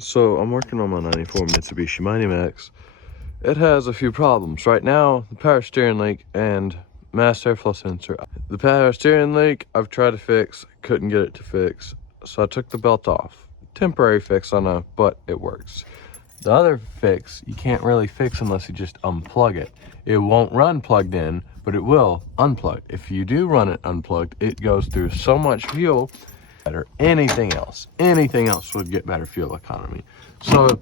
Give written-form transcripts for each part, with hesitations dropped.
So I'm working on my 94 Mitsubishi Mighty Max. It has a few problems. Right now, the power steering leak and master airflow sensor. The power steering leak, I've tried to fix, couldn't get it to fix. So I took the belt off. Temporary fix, I know, but it works. The other fix, you can't really fix unless you just unplug it. It won't run plugged in, but it will unplug. If you do run it unplugged, it goes through so much fuel. Better anything else would get better fuel economy. So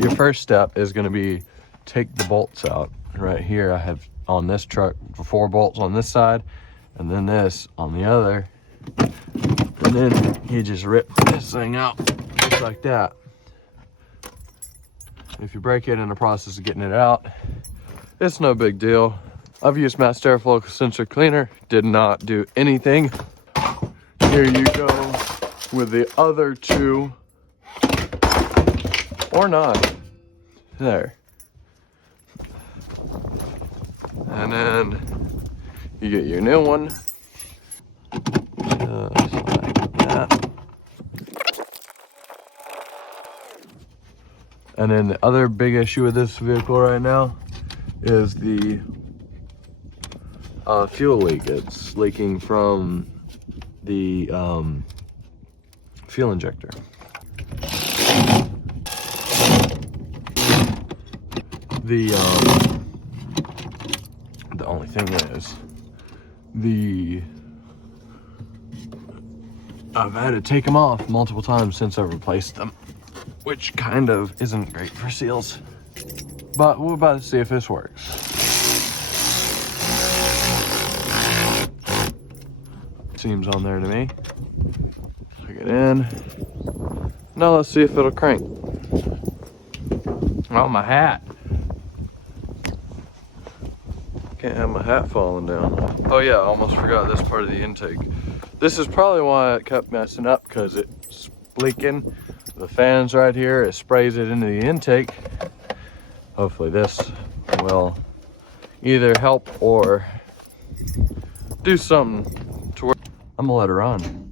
your first step is going to be take the bolts out. Right here I have on this truck 4 bolts on this side and then this on the other, and then you just rip this thing out just like that. If you break it in the process of getting it out, it's no big deal. I've used master airflow sensor cleaner, did not do anything. Here you go with the other 2, or not. There. And then you get your new one. Just like that. And then the other big issue with this vehicle right now is the fuel leak. It's leaking from the fuel injector. The only thing is, I've had to take them off multiple times since I replaced them, which kind of isn't great for seals. But we're about to see if this works. Seems on there to me. Plug it in. Now let's see if it'll crank. Oh, my hat. Can't have my hat falling down. Oh yeah, I almost forgot this part of the intake. This is probably why it kept messing up, because it's leaking. The fan's right here, it sprays it into the intake. Hopefully this will either help or do something to work. I'm gonna let her on.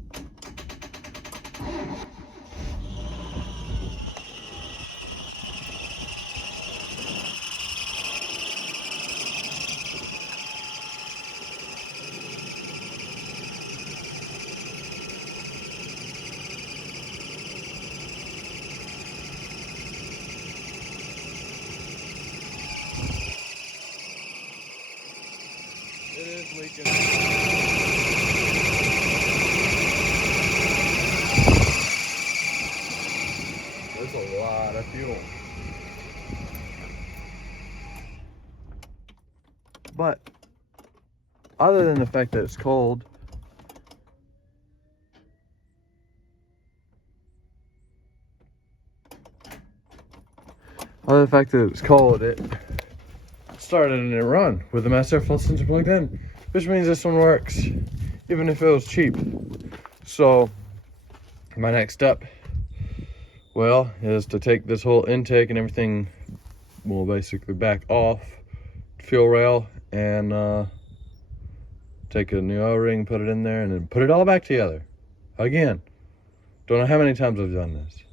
It is leaking. There's a lot of fuel. But other than the fact that it's cold, it started in a run with the master airflow sensor plugged in, which means this one works even if it was cheap. So my next step, well, is to take this whole intake and everything, well, basically back off fuel rail and take a new O-ring, put it in there, and then put it all back together again. Don't know how many times I've done this.